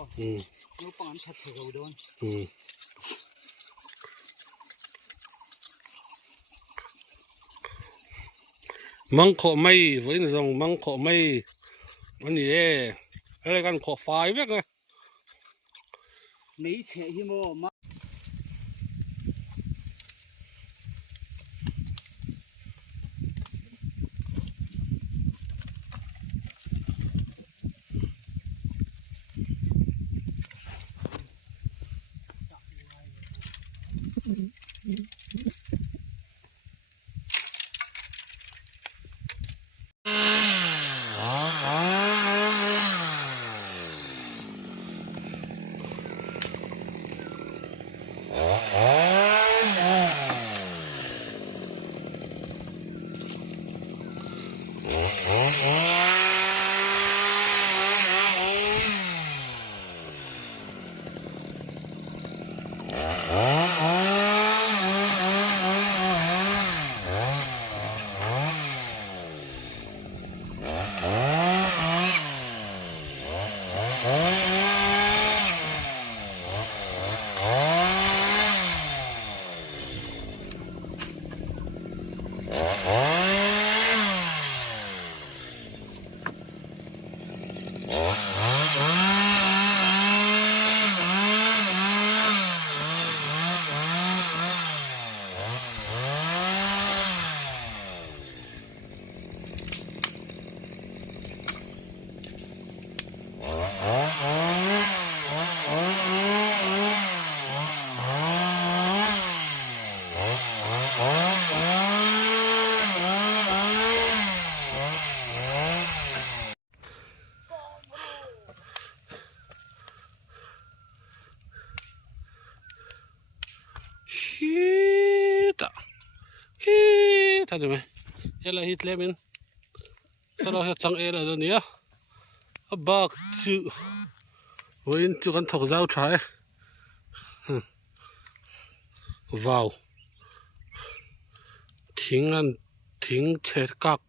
ลูกปอนชัดเถื่อโดนมังขอไม่วันนี้ส่งมังขอไม่วันนี้อะไรกันขอไฟเว้ยนะไม่เฉยฮิโมมาท่านดูไหมเอล่าฮิตเลมินสโลห์จังเอล่าตัวนี้บักจูวันจุกันถกเจ้าชายว้าวทิ้งเช็ดกัก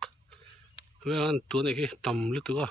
เวลาตัวนี้ต่ำลึกตัว